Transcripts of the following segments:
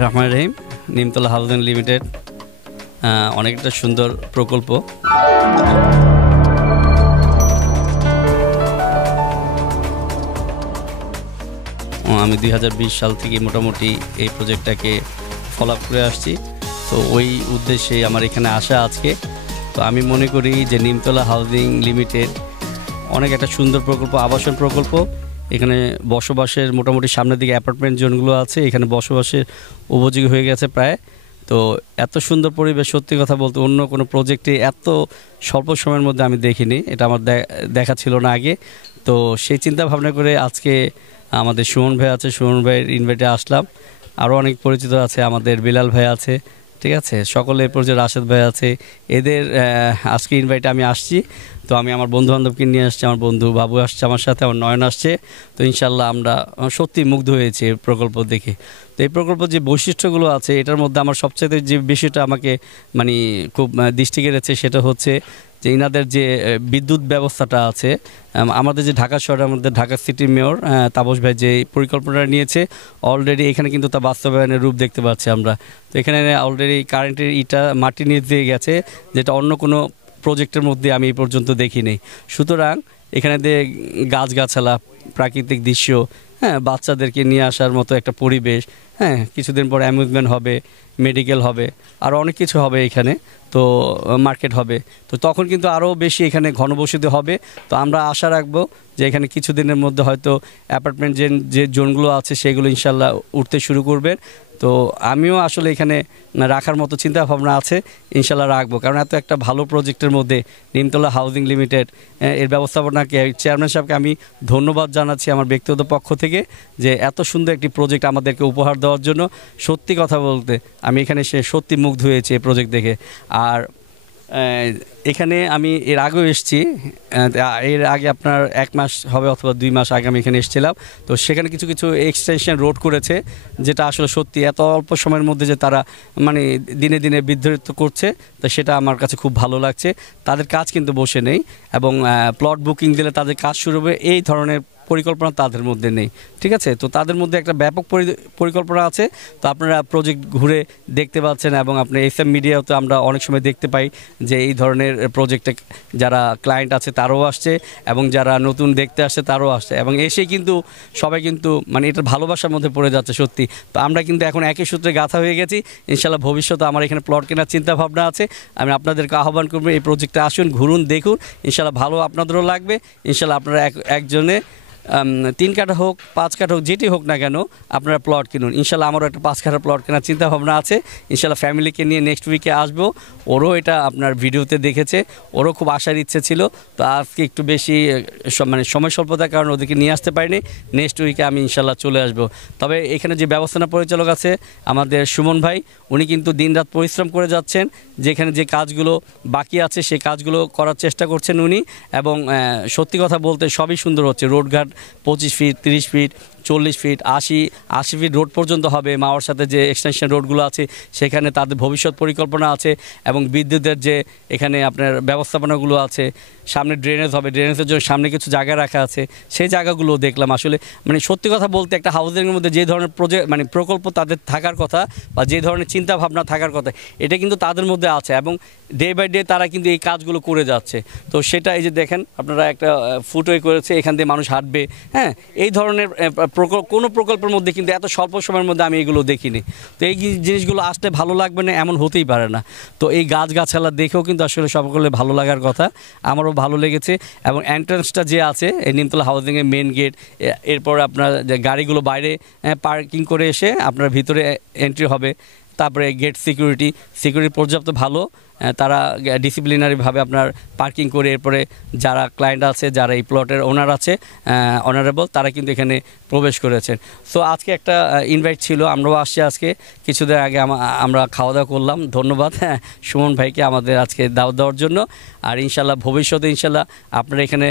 রহমান রহিম। Nimtala housing limited অনেকটা সুন্দর প্রকল্প। আমি 2020 সাল থেকে মোটামুটি এই প্রজেক্টটাকে ফলো আপ করে আসছি। তো ওই উদ্দেশ্যে আমার এখানে আসা আজকে। তো আমি মনে করি যে নিমতলা হাউজিং লিমিটেড অনেক একটা সুন্দর প্রকল্প, আবাসন প্রকল্প। এখানে বসবাসের মোটামুটি সামনের দিকে অ্যাপার্টমেন্ট জোনগুলো আছে, এখানে বসবাসের উপযোগী হয়ে গেছে প্রায়। তো এত সুন্দর পরিবেশ, সত্যি কথা বলতে অন্য কোনো প্রজেক্টে এত স্বল্প সময়ের মধ্যে আমি দেখিনি। এটা আমার দেখা ছিল না আগে। তো সেই চিন্তা ভাবনা করে আজকে আমাদের সুমন ভাই আছে, সুমন ভাইয়ের ইনভাইটে আসলাম। আরও অনেক পরিচিত আছে, আমাদের বিলাল ভাই আছে, ঠিক আছে, সকলে পরিচিত, রাশেদ ভাই আছে। এদের আজকে ইনভাইটে আমি আসছি। তো আমি আমার বন্ধুবান্ধবকে নিয়ে আসছি, আমার বন্ধু বাবু আসছে আমার সাথে, আমার নয়ন আসছে। তো ইনশাল্লাহ আমরা সত্যি মুগ্ধ হয়েছি এই প্রকল্প দেখে। তো এই প্রকল্পের যে বৈশিষ্ট্যগুলো আছে, এটার মধ্যে আমার সবচেয়ে যে বিষয়টা আমাকে মানে খুব দৃষ্টি কেড়েছে সেটা হচ্ছে যে ইনাদের যে বিদ্যুৎ ব্যবস্থাটা আছে। আমাদের যে ঢাকা শহরের মধ্যে ঢাকা সিটি মেয়র তাপস ভাই যে পরিকল্পনাটা নিয়েছে, অলরেডি এখানে কিন্তু তা বাস্তবায়নের রূপ দেখতে পাচ্ছি আমরা। তো এখানে অলরেডি কারেন্টের ইটা মাটি নিয়ে দিয়ে গেছে, যেটা অন্য কোনো প্রজেক্টের মধ্যে আমি এই পর্যন্ত দেখিনি। সুতরাং এখানে দিয়ে গাছগাছালা, প্রাকৃতিক দৃশ্য, বাচ্চাদেরকে নিয়ে আসার মতো একটা পরিবেশ, কিছুদিন পর অ্যামিউজমেন্ট হবে, মেডিকেল হবে, আর অনেক কিছু হবে এখানে। তো মার্কেট হবে, তো তখন কিন্তু আরও বেশি এখানে ঘনবসতি হবে। তো আমরা আশা রাখবো যে এখানে কিছুদিনের মধ্যে হয়তো অ্যাপার্টমেন্ট যে জোনগুলো আছে সেগুলো ইনশাল্লাহ উঠতে শুরু করবে। তো আমিও আসলে এখানে রাখার মতো চিন্তা ভাবনা আছে, ইনশাল্লাহ রাখবো। কারণ এত একটা ভালো প্রজেক্টের মধ্যে নিমতলা হাউজিং লিমিটেড এর ব্যবস্থাপনাকে, চেয়ারম্যান সাহেবকে আমি ধন্যবাদ জানাচ্ছি আমার ব্যক্তিগত পক্ষ থেকে, যে এত সুন্দর একটি প্রজেক্ট আমাদেরকে উপহার দেওয়ার জন্য। সত্যি কথা বলতে আমি এখানে সত্যি মুগ্ধ হয়েছি এই প্রজেক্ট দেখে। আর এখানে আমি এর আগেও এসেছি, এর আগে আপনার 1 মাস হবে অথবা 2 মাস আগে আমি এখানে এসেছিলাম। তো সেখানে কিছু কিছু এক্সটেনশন রোড করেছে, যেটা আসলে সত্যি এত অল্প সময়ের মধ্যে যে তারা মানে দিনে দিনে বিদ্যুৎ করছে, তো সেটা আমার কাছে খুব ভালো লাগছে। তাদের কাজ কিন্তু বসে নেই, এবং প্লট বুকিং দিলে তাদের কাজ শুরু হবে, এই ধরনের পরিকল্পনা তাদের মধ্যে নেই, ঠিক আছে। তো তাদের মধ্যে একটা ব্যাপক পরিকল্পনা আছে। তো আপনারা প্রজেক্ট ঘুরে দেখতে পাচ্ছেন, এবং আপনি এসএম মিডিয়াতে আমরা অনেক সময় দেখতে পাই যে এই ধরনের প্রজেক্টে যারা ক্লায়েন্ট আছে তারাও আসছে, এবং যারা নতুন দেখতে আসছে তারাও আসছে, এবং এসে কিন্তু সবাই কিন্তু মানে এটার ভালোবাসার মধ্যে পড়ে যাচ্ছে সত্যি। তো আমরা কিন্তু এখন একই সূত্রে গাঁথা হয়ে গেছি। ইনশাল্লাহ ভবিষ্যতে আমার এখানে প্লট কেনার চিন্তা ভাবনা আছে। আমি আপনাদেরকে আহ্বান করবো, এই প্রজেক্টে আসুন, ঘুরুন, দেখুন, ইনশাল্লাহ ভালো আপনাদেরও লাগবে। ইনশাল্লাহ আপনারা একজনে 3 কাঠা হোক, 5 কাঠা হোক, যেটি হোক না কেন আপনারা প্লট কিনুন। ইনশাল্লাহ আমারও একটা 5 কাঠা প্লট কেনার চিন্তা ভাবনা আছে। ইনশাল্লাহ ফ্যামিলিকে নিয়ে নেক্সট উইকে আসবো। ওরও এটা আপনার ভিডিওতে দেখেছে, ওরও খুব আসার ইচ্ছে ছিল। তো আজকে একটু বেশি মানে সময় স্বল্পতার কারণে ওদেরকে নিয়ে আসতে পারিনি। নেক্সট উইকে আমি ইনশাল্লাহ চলে আসবো। তবে এখানে যে ব্যবস্থাপনা পরিচালক আছে আমাদের সুমন ভাই, উনি কিন্তু দিনরাত পরিশ্রম করে যাচ্ছেন। যেখানে যে কাজগুলো বাকি আছে সেই কাজগুলো করার চেষ্টা করছেন উনি, এবং সত্যি কথা বলতে সবই সুন্দর হচ্ছে। রোডঘাট 25 feet, 30 feet, 40 feet, 80 feet road পর্যন্ত হবে। মাওয়ার সাথে যে এক্সটেনশন রোডগুলো আছে সেখানে তাদের ভবিষ্যৎ পরিকল্পনা আছে, এবং বিদ্যুতের যে এখানে আপনার ব্যবস্থাপনাগুলো আছে। সামনে ড্রেনেজ হবে, ড্রেনেজের জন্য সামনে কিছু জায়গা রাখা আছে, সেই জায়গাগুলো দেখলাম। আসলে মানে সত্যি কথা বলতে একটা হাউজিংয়ের মধ্যে যে ধরনের মানে প্রকল্প তাদের থাকার কথা, বা যে ধরনের চিন্তা ভাবনা থাকার কথা, এটা কিন্তু তাদের মধ্যে আছে, এবং ডে বাই ডে তারা কিন্তু এই কাজগুলো করে যাচ্ছে। তো সেটা এই যে দেখেন আপনারা একটা ফুটওয়ে করেছে, এখান দিয়ে মানুষ হাঁটবে। এই ধরনের কোনো প্রকল্পের মধ্যে কিন্তু এত স্বল্প সময়ের মধ্যে আমি এগুলো দেখিনি। তো এই জিনিসগুলো আসলে ভালো লাগবে না এমন হতেই পারে না। তো এই গাছগাছালা দেখেও কিন্তু আসলে সকলে ভালো লাগার কথা, আমারও ভালো লেগেছে। এবং এন্ট্রান্সটা যে আছে এই নিমতলা হাউজিংয়ের মেন গেট, এরপর আপনার যে গাড়িগুলো বাইরে পার্কিং করে এসে আপনার ভিতরে এন্ট্রি হবে। তারপরে গেট সিকিউরিটি পর্যাপ্ত ভালো, তারা ডিসিপ্লিনারিভাবে আপনার পার্কিং করে এরপরে যারা ক্লায়েন্ট আছে, যারা এই প্লটের ওনার আছে, অনারেবল, তারা কিন্তু এখানে প্রবেশ করেছেন। সো আজকে একটা ইনভাইট ছিল, আমরাও আসছি আজকে। কিছুদিন আগে আমরা খাওয়া দাওয়া করলাম। ধন্যবাদ সুমন ভাইকে আমাদের আজকে দাওয়াত দেওয়ার জন্য। আর ইনশাল্লাহ ভবিষ্যতে ইনশাল্লাহ আপনারা এখানে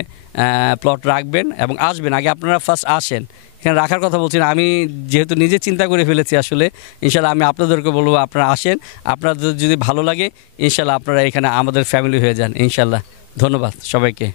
প্লট রাখবেন এবং আসবেন। আগে আপনারা ফার্স্ট আসেন, এখানে রাখার কথা বলছি না, আমি যেহেতু নিজে চিন্তা করে ফেলেছি আসলে। ইনশাল্লাহ আমি আপনাদেরকে বলবো আপনারা আসেন, আপনাদের যদি ভালো লাগে ইনশাল্লাহ আপনারা এখানে আমাদের ফ্যামিলি হয়ে যান ইনশাল্লাহ। ধন্যবাদ সবাইকে।